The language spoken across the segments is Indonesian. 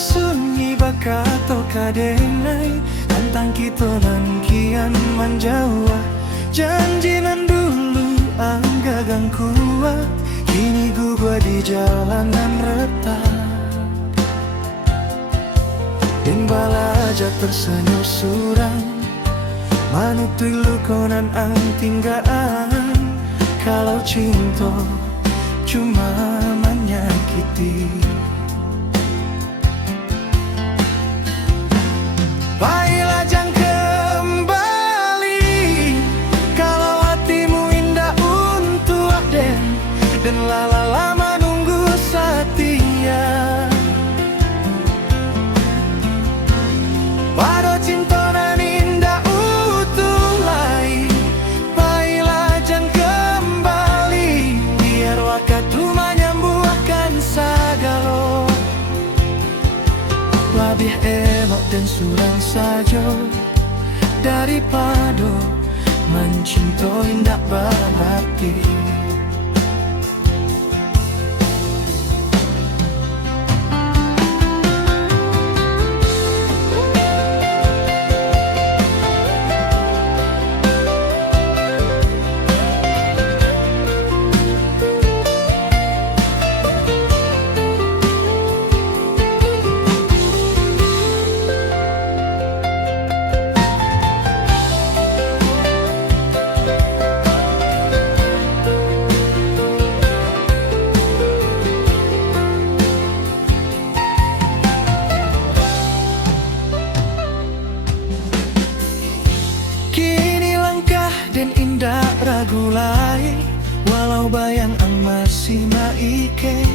sunyi bakato kadenai tantang kita nan kian manjawa janji nan dulu anggagang kuat kini gua di jalanan retak dan balaja tersenyum surang manutui lukonan ang tinggaan kalau cinta cuma menyakiti. Baiklah jangan kembali kalau hatimu indah untuk Aden dan lama nunggu setia. Pada cinta nan indah utuh lai, baiklah jangan kembali biar waktu menyembuhkan segala. Lebih elok dan surang saja daripada mencintai ndak berarti. Dan indah ragu lai walau bayang ang masih maike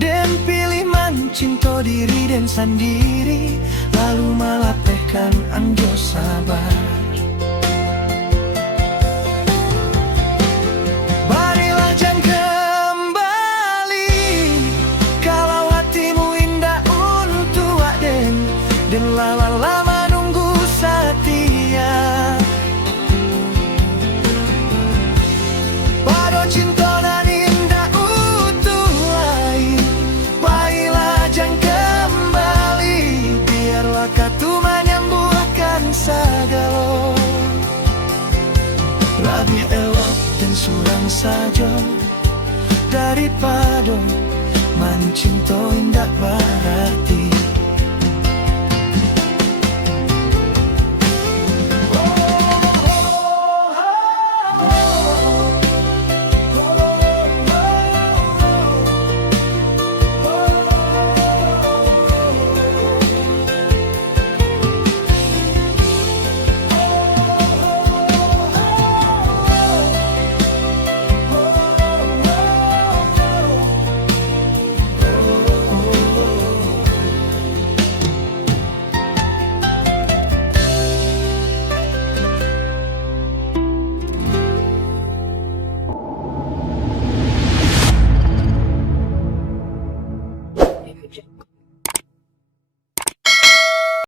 dan pilih mencinta diri dan sendiri lalu malapehkan angjo sabar. Marilah jangan kembali kalau hatimu indah untuk Aden dan lama nunggu setia. Cinta nan indah utuh lai, baiklah jangan kembali biar waktu menyembuhkan segala. Lebih elok dan surang saja daripada mencintai ndak berarti.